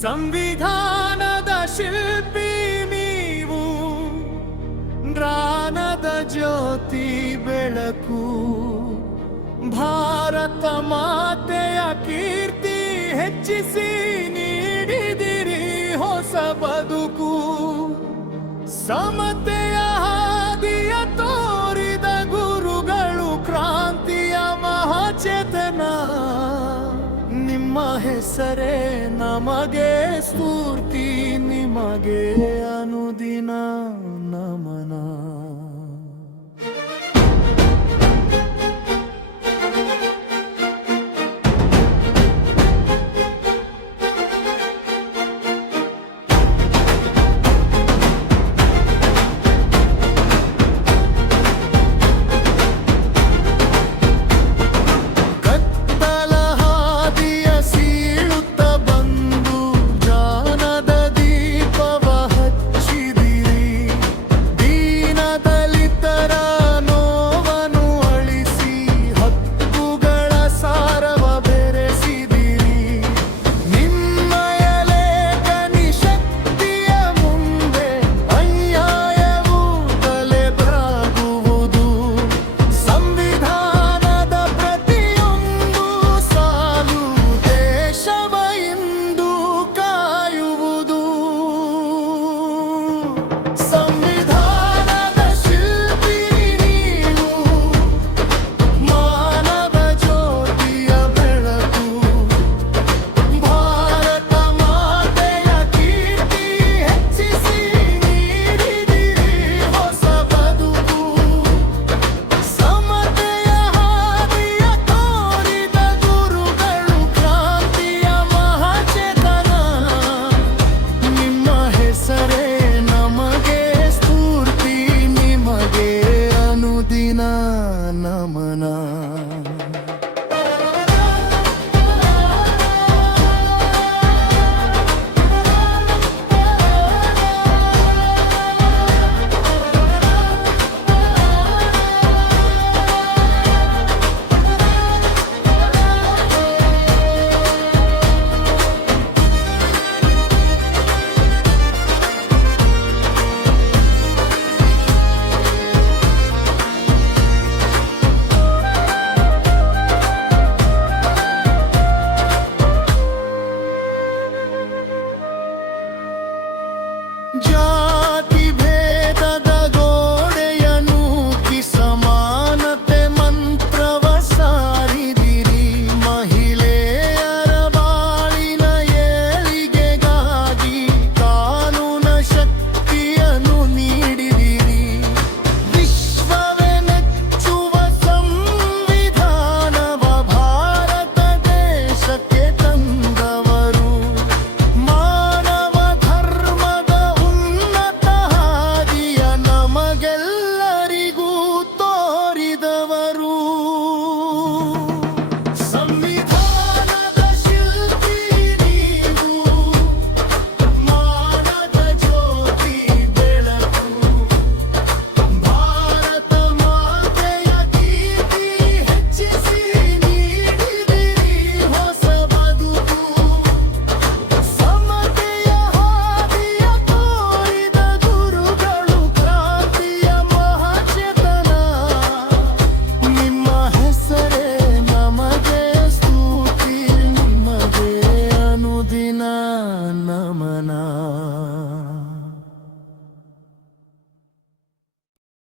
ಸಂವಿಧಾನದ ಶಿಲ್ಪಿ ನೀವು, ಜ್ಞಾನದ ಜ್ಯೋತಿ ಬೆಳಕು, ಭಾರತ ಮಾತೆಯ ಕೀರ್ತಿ ಹೆಚ್ಚಿಸಿ ನೀಡಿದಿರಿ ಹೊಸ ಬದುಕು. ಸಮತೆಯ ಹಾದಿಯ ತೋರಿದ ಗುರುಗಳು, ಕ್ರಾಂತಿಯ ಮಹಾಚೇತನ. ನಿಮ್ಮ ಹೆಸರೇ ನಮಗೆ ಸ್ಫೂರ್ತಿ, ನಿಮಗೆ ಅನುದಿನ ನಮನ. ನಮನ. ಜಾತಿ ಭೇದದ ಗೋಡೆಯನ್ನು ಸಮಾನತೆ ಮಂತ್ರವ ಸಾರಿದಿರಿ. ಮಹಿಳೆಯರ ಬಾಳಿನ ಏಳಿಗೆಗಾಗಿ ಕಾನೂನ ಶಕ್ತಿಯನ್ನು ನೀಡಿದಿರಿ. ವಿಶ್ವವೇ ಮೆಚ್ಚುವ ಸಂವಿಧಾನವ ಭಾರತ ದೇಶಕ್ಕೆ ತಂದವರು. ನಮಗೆಲ್ಲರಿಗೂ ತೋರಿದವರು. ಸಂವಿಧಾನದ ಶಿಲ್ಪಿ ನೀವು, ಮಾನದ ಜ್ಯೋತಿ ಬೆಳಕು, ಭಾರತ ಮಾತೆಯ ಕೀರ್ತಿ ಹೆಚ್ಚಿಸಿ ನೀಡಿದಿರಿ ಹೊಸ ಬದುಕು. ಸಮತೆಯ ಹಾದಿಯ ತೋರಿದ ಗುರುಗಳು, ಕ್ರಾಂತಿಯ ಮಹಾಚೇತನ. ನಿಮ್ಮ ಹೆಸರೇ ನಮಗೆ ಸ್ತುತಿ, ನಿಮಗೆ ಅನುದಿನ ನಮನ.